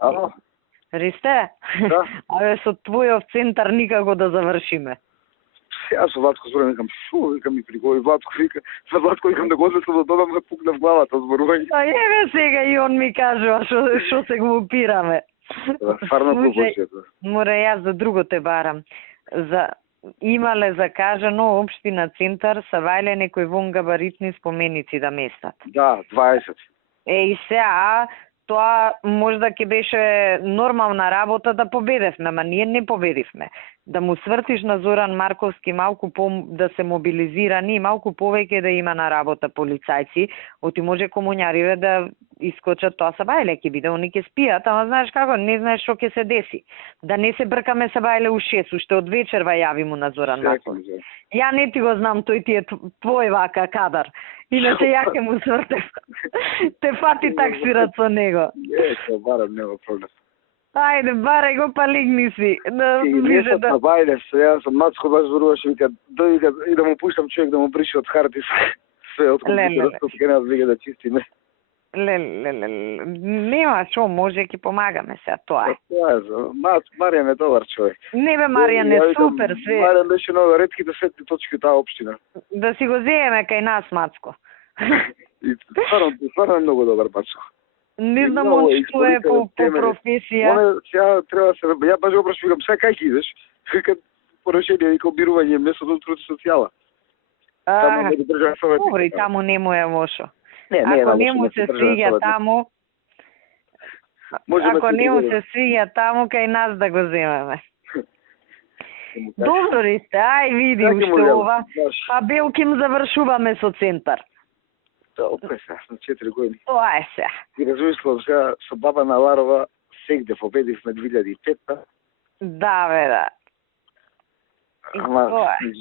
Ало? Ристе? Да. Абе, со твојов центар никако да завршиме. Јас со Владко зборам, викам, викам ми пригови, Владко вика, за Владко викам да го однесам до дома, ме пукна в главата зборување. Па еве сега и он ми кажува што се го упираме. Фарно глупост. Мора јас за друго те барам. Имале закажано општина центар са вајле некои вонгабаритни споменици да местат. Да, 20. И сега тоа можда ќе беше нормална работа да победевме, ама ние не победивме. Да му свртиш на Зоран Марковски малку да се мобилизирани и малку повеќе да има на работа полицајци, оти може комуњариве да искочат, тоа са бајле ќе биде, они ќе спијат, ама знаеш како, не знаеш што ќе се деси. Да не се бркаме са бајле у 6, уште од вечерва јави му на Зоран Марковски. Ја не ти го знам, тој ти е твој вака кадар. Иначе ја ќе му свртев. Те фати таксират со него. Не, се барам, нема проблем. Ајде, барај го, па лигни си. Не сат на бајле, јас сам Мацко баш зборуваше, вика, дојде и да му пуштам човек да му брише од харти све од компјутерот, ќе не вига да чистиме. Нема што, може ќе помагаме сега, тоа е. Тоа е, Маријан е добар човек. Не бе, Маријан е супер све. Маријан беше едно од ретките светли точки таа општина. Да си го земеме кај нас, Мацко. И стварно е многу добар Мацко. Не знам он што е по професија. Оне сега треба се, ја баш го прашувам, сега кај ќе идеш? Вика порешение и обирување место до труд социјала. Таму не држа совет. Добро, и таму не му е лошо. Не, ако не му се свиѓа таму, ако не му се свиѓа таму, кај нас да го земеме. Добро, Ристе, ај види уште ова. Па Белким завршуваме со центар. Тоа е сега, на 4 години. Тоа е сега. И размислам сега, со баба Наварова сегде победивме 2005-та. Да, бе, да. Ама,